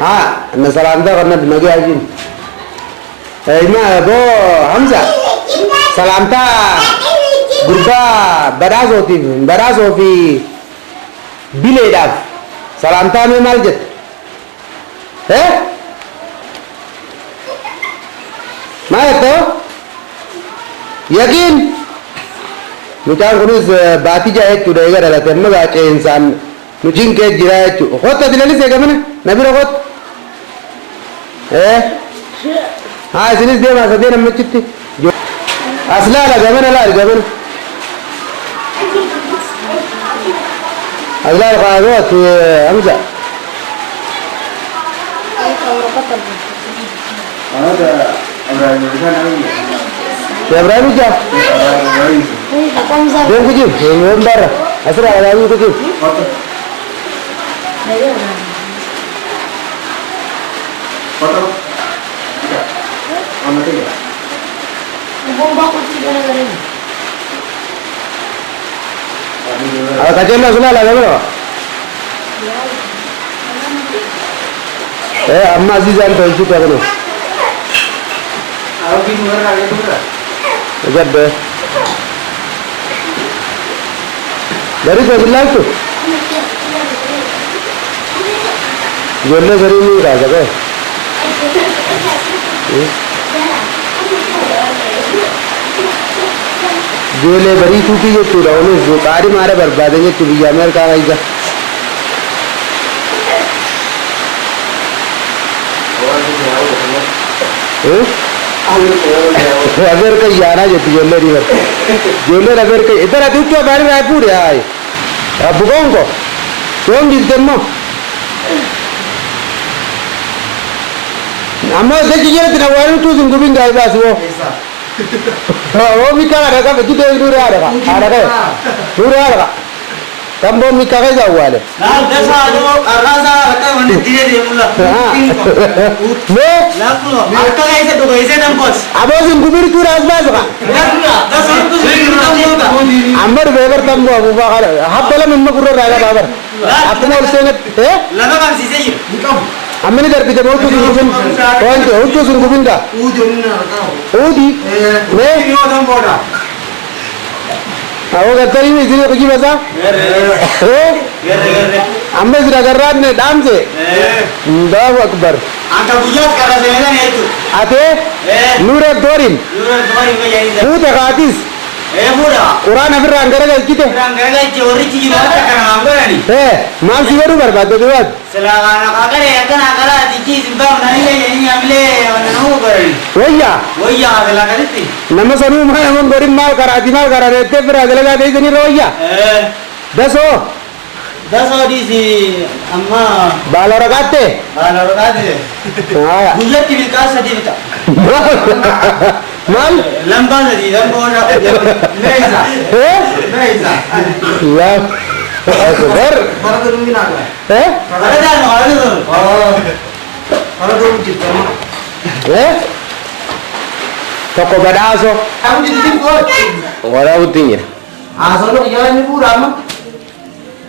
हाँ न सलामता करना नगे आजी इमा वो हमजा सलामता गुरबा बराज होती बिलेडाफ सलामता में मालजत है मैं तो यकीन मुझे कुछ बाती जाए तू रहेगा रहता है मगर आज इंसान मुझिंग के जिराए तू होता दिलाली से क्या मैंने नबी रोगत हाँ इसलिए दे मासा दे नम्बर चित्ती जो असला लगा मैंने लाल गया मैंने अगला लगा दो तू Hamza Ibrahim aja. Dia kucing, bentar. Asal ada lagi kucing. Foto. Mana tu? Bomba kucing ada lagi. Ada kajian lah sudah lagi mana? Amma Azizan tu itu apa tu? Aku di luar lagi tu lah. Jad deh. Dari sebelah tu. Jualnya dari ni raja ke? Jualnya beri tu kiri tu dah. Oleh zukari mara berbadanya tu biar mereka aja. अगर कहीं जाना जो ज्वेलरी में ज्वेलर अगर कहीं इधर आते क्या बाहर रायपुर है आए अब बुकाऊं को कौन जिसके मो हमें देखिए ना वाले तो सुन गुबिंग गाय बास वो भी क्या रहा था किधर दूर आ रहा तब वो मिका कैसा हुआ ले ना दसा जो अराजा रखा वने धीरे धीरे मुला मैं लाखो आपका कैसे तो कैसे नम बस अब उस गुबिर तू राजबाज का ना दसा तो अंबर वेवर तब वो बाहर हाथ पहले मम्मा कुर्रा राजा बाबर अपने और से ने लगा काम सीसे ये निकम हमने इधर पीछे बहुत कुछ गुबिन कौन तो सुन गुबिन का ऊदी मैं यो दम बोड़ा वो कहते ही इसीलिए कुछ बसा हमने सिरा कर रहा ने डाम से दाव अकबर आंका बुझात कर रहा है ना तू आते नूरे दोरिन में यही तू तकातिस बुरा कुरान अगर रंग करेगा किते रंग करेगा चोरी चीज ना करना मांगो रानी माल सिवरू बर्बाद हो गया सलागाना का करे अकना करा चीज बम नहीं ले यही हमले नो करी वैया अगला करती नमस्कार मैं हम गरीब माल करा रहते फिर अगला दे नहीं रोया 10 दी सी अम्मा बाल लगाते हां गुजर की विकास सदी बता माल लंबा सदी लंबा नहीं सा ला अकबर बड़ा दूंगी ना है बड़ा दूं चित्तमा toko badaso kamu jadi kok wala utingnya aso lo jalan ni pura mah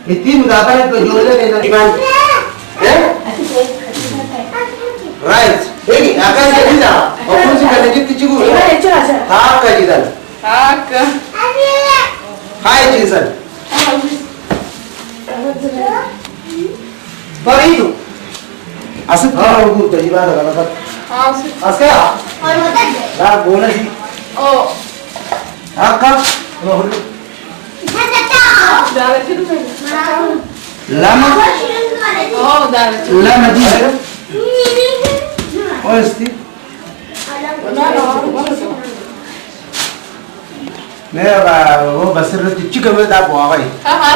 itu mudahkan ke jualnya dengan iman right hey akan jadi dah apa sih kalau jadi cigu tak kaji dah tak hai jisan baru itu asal kalau aku jadi mana kalau tak asal हाँ बोला जी ओ हाँ कब lama oh dah lama जी oh इस्ती मैं वो बस रहे थे चिकन में दाप हुआ भाई हाँ हाँ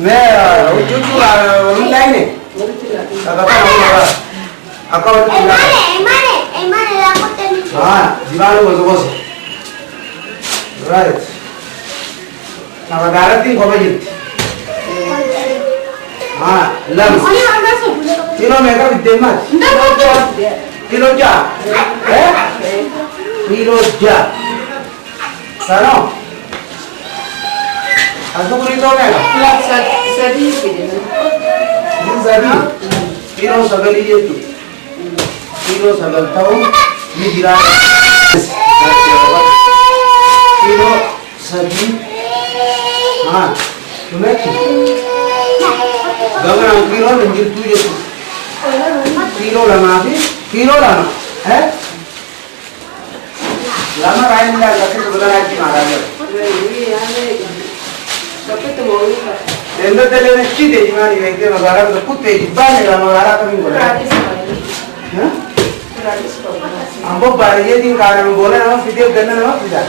मैं वो चुचु ऑनलाइन है Aku Emane lapor tadi. di mana bos? Right. Nama garanti kau bagi. Lam. Tino mereka bidema. Tino ja. Tino ja. Sano. Asu kuri to na. Sadi pide. Din sadi. Kilo sagali yetu. Kilo sagal tahu ni dira. Kilo sadi. Ha. Tunaki. Gagana kilo nanjir tu yetu. Kilo lama sih. Kilo lama. Lama kain dah lakit betul lagi marah dia. Enda tele ne chide imani vekte magara to kutte ibane la magara kami bola. Hah? Ambo bariye din kana me bola na fide ganna na fida.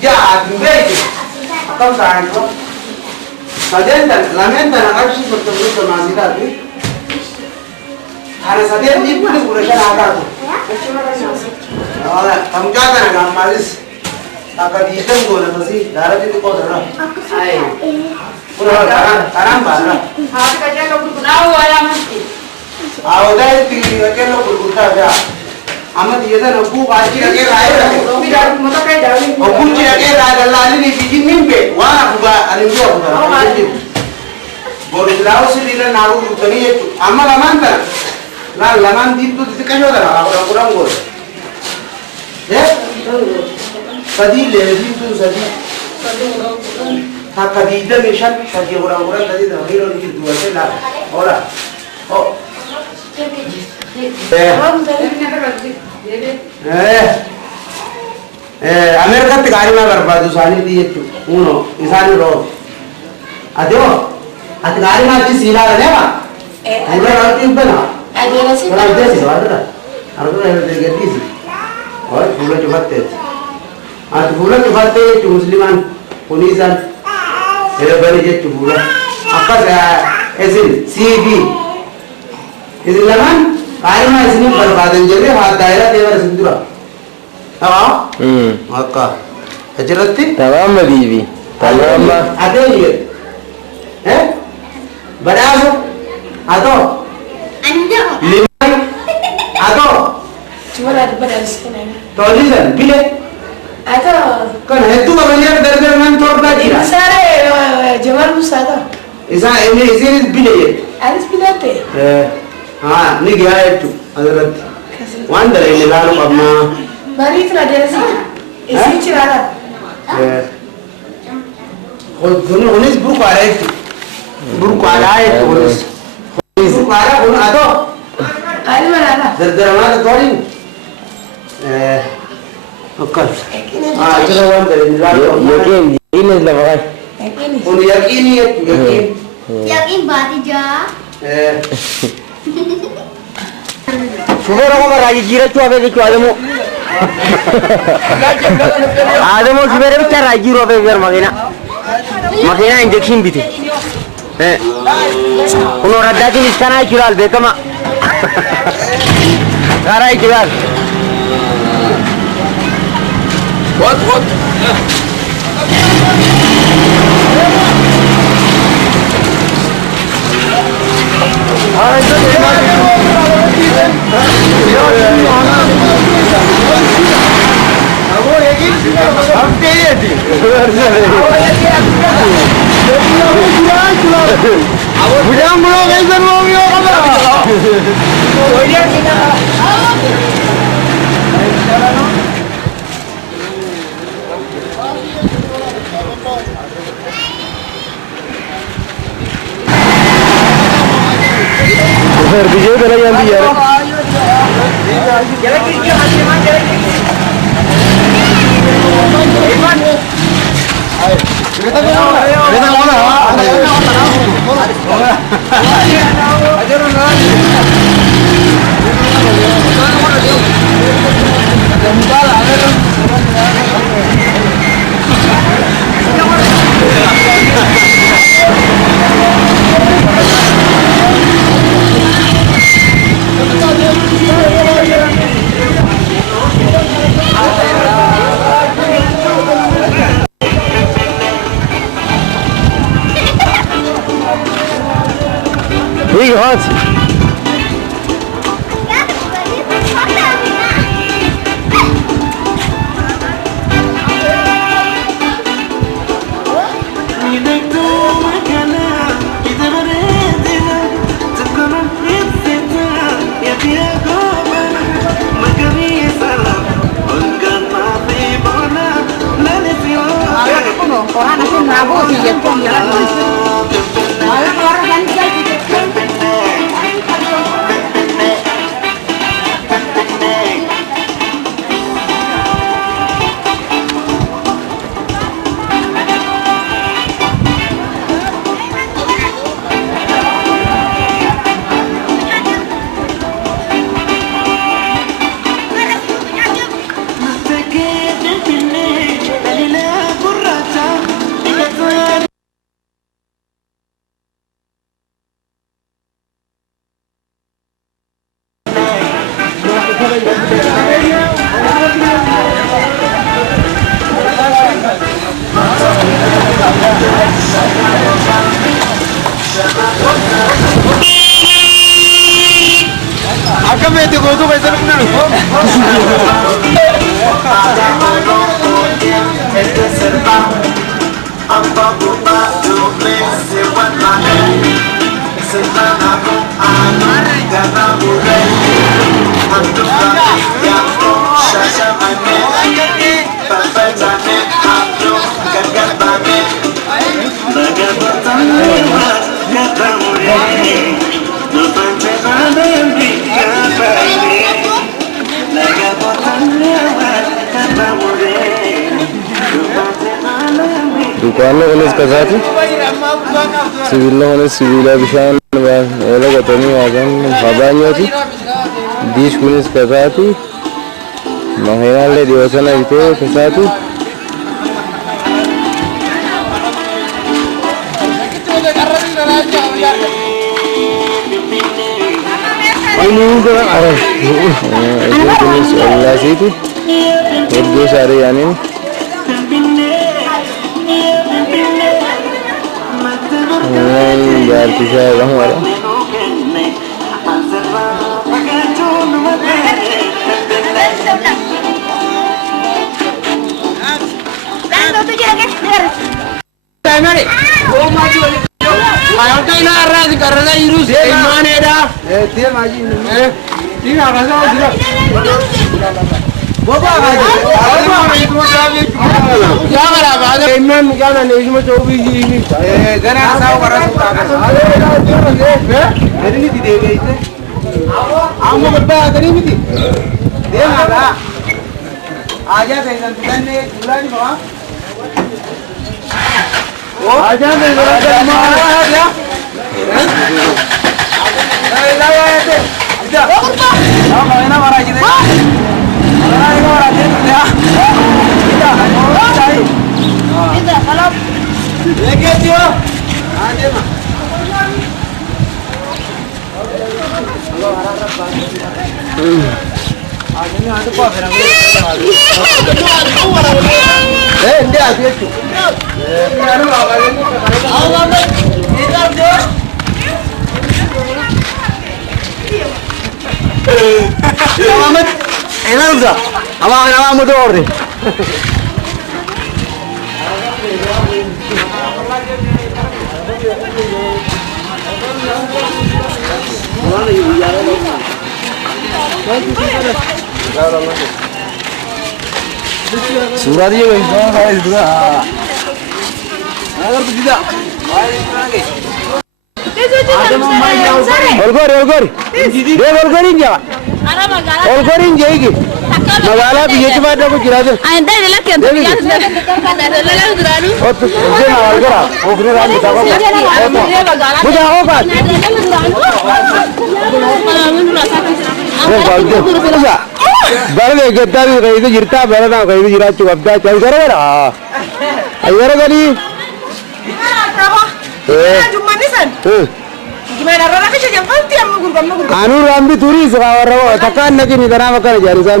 Ja atmbe ke. Akam saan ko. Sadenta lamenta na akshi to to mazida tu. Hare sadenta ni pulis burasha na ata to. Ora kamjata na gamalis. Akaditan go na kasi darati to ko dara. Ai. Karam bana. Haat ka jaga kunao wala masti. Audai ti akelo kurkuta ja. Amat yeda na ku bachi lage rae rahe. Robi dar mata kai dawi. O kunchi lage rae dalali ni biji nimbe. Wana kuba alimbo kuba. Borilao se dila naru rutani yetu. Amma lamanta. La laman ditu disikajo dara. Kurang gol. Sadi le ditu sadi. Hakadida mission sadi orang-orang tadi dah hero ni dua sela. Ora. Oh. Amerika tigari ma barbadu sani di itu. Uno, isani ro. Adio. Tigari ma ci sila ne ba? Uno rati bana. Adio la si. Ora desi wadra. Ardo ne de gedisi. Oi, bulan cepat. Bulan cepat itu musliman punisan. Bani jechu bulan. Akas esin CB. Isin laman karena isini berbadan jadi hal daerah dewa sendura. Tahu? Maka ajarati. Tamam mı bibi? Tamam mı? Ada ni. Berapa? Ada. Anda. Lima. Ada. Cuma ada pada sekian. Tulisan bila. Ada. Kan itu banyak dari mana coba kira. Sare Jamal Musada. Isa ini isi bila ya. Alis pilate. हाँ नहीं गया है तू अदरत वन दरे निकालो अपना बारी इतना देर से इसी चिरागा और दोनों उन्नीस बुक आ रहे थे बुक आ रहा है उन्नीस बुक आ रहा उन आतो आली बनाना दर हमारा थोड़ी ओकर हाँ चलो वन दरे निकालो Yakin is lawak. उन यकीन ही है यकीन Yakin baati ja. Sudah aku meraji jirat tu apa itu ada mu? Ada mu sebenarnya kita raji ru apa biar makina injection biti. Uno radda ti iskana kiral bekama. Karai kiral. What? Sir, Vijay bela jandi yaar. ठीक है हाँ Ini tuh metti gotu पैसे लगना दुकान में इसका साथ सिविल में सिविल अभिशान ये लोग तो नहीं आ जाएं बाबानियों की 20 मिनट का साथ महिला ले दिवसना इतने के साथ अल्लाह से थी और दो सारे यानी यार पीछे आएगा हमारा सूरज ये मगाला भी ये बात को गिरा दे आंदा इला के अंदर या ले दुरानु और तो जे ना अलगरा ओकरे रात बताओ मुझे हो बात बड़े गद्दा भी कहीं तो गिरता बड़ा ना कहीं तो गिरा चुपता चल करे ना अयर गली जुम्मनी सन gimana rara kaca jam pasti am gurgam anu rambi turi sawar takan lagi ni dana makan jarisan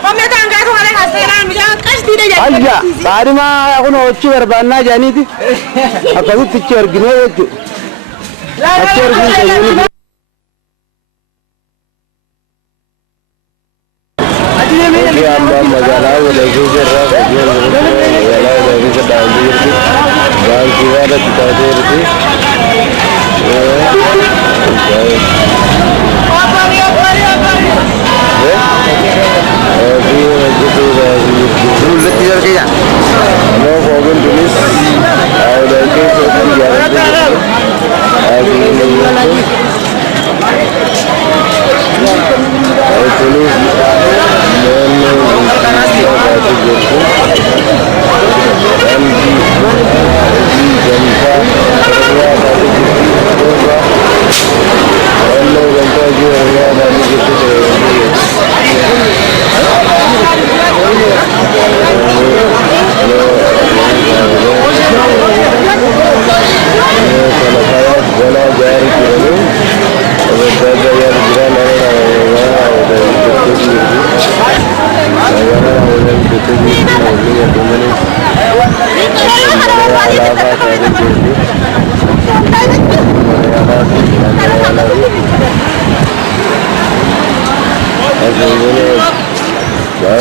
kami tangga itu ada kasih mi jangan kas tidak jadi aja tadi mah aku no uci berbana jani ti aku picture gini itu picture gini Oke, amba majalah udah gugur lagi sedang dirti, dan juga ada kita dirti.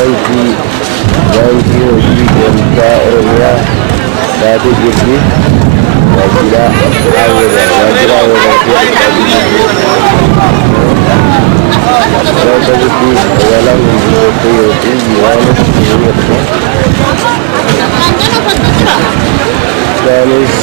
Banki hojii gamtaa Oromiyaa taatee jirti. Waajjira hawwataa Sababa jirti magaalaan Gurgurtaa yookiin Yiwaana Gurgurtaa. Isaanis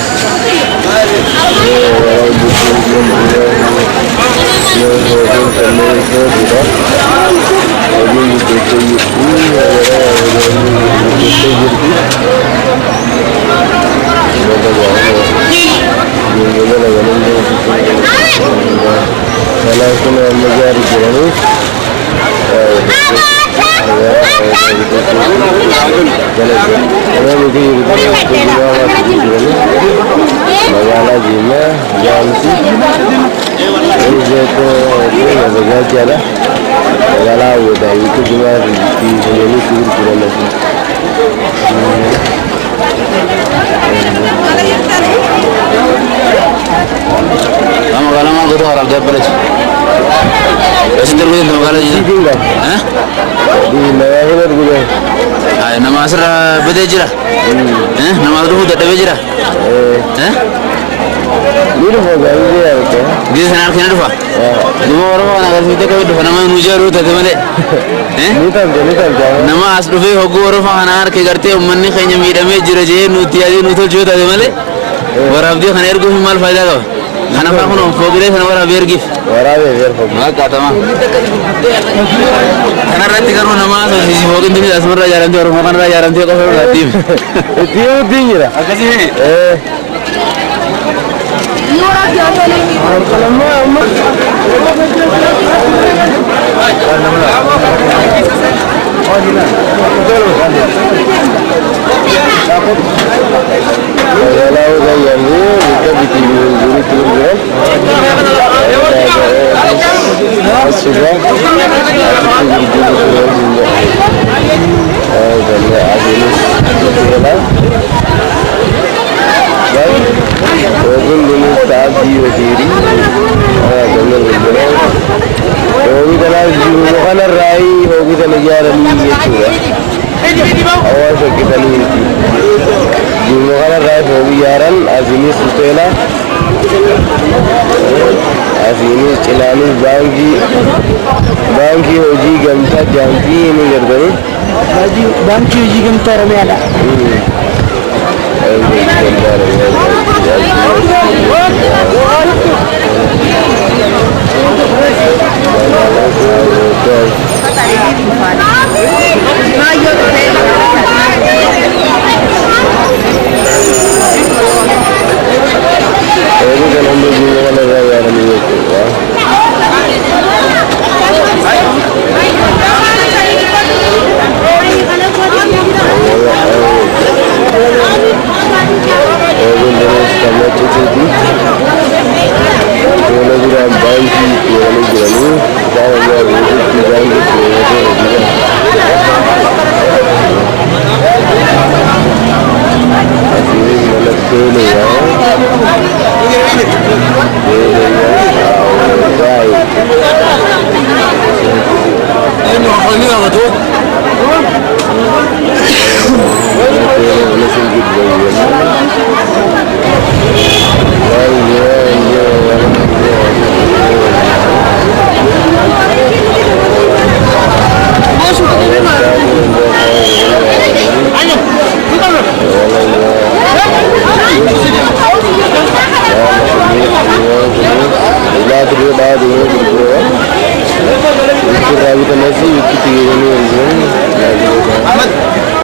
magaalaa Jimmaa Jaamsi magaalaa magaalaa hawwataa yookiin Jimmaa fi fayyadamuu gurguran magaalaa maal godhu haraaf dabbaletu eessi darbu jedhu magaalaa jira nama asirra badee jira nama as dhufuu dadhabee jira ni dhufa gaa'ii yaadata gisa sana harkina dhufa nama Oromoo kana agarsiisee qabee dhufa nama nu jaaruu taate malee ni tamte nama as dhufee hogguu Oromoo kana harkee gartee uummanni keenya miidhamee jira jee nuti yaadee nu tolchuu taate malee waraabdee kana erguuf maal faayidaa qaba kana faa kun fooqilee sana waraabee ergiif Akkatama kanarratti garuu nama asii fooqin tuni asumarraa ijaaramtee Oromoo kanarraa ijaaramtee qofa irraa tiim ittiin jira akkasii banki hojii gamtaa jaamtii ni gargaaru. Banki hojii gamtaa Oromiyaadha. Ahmad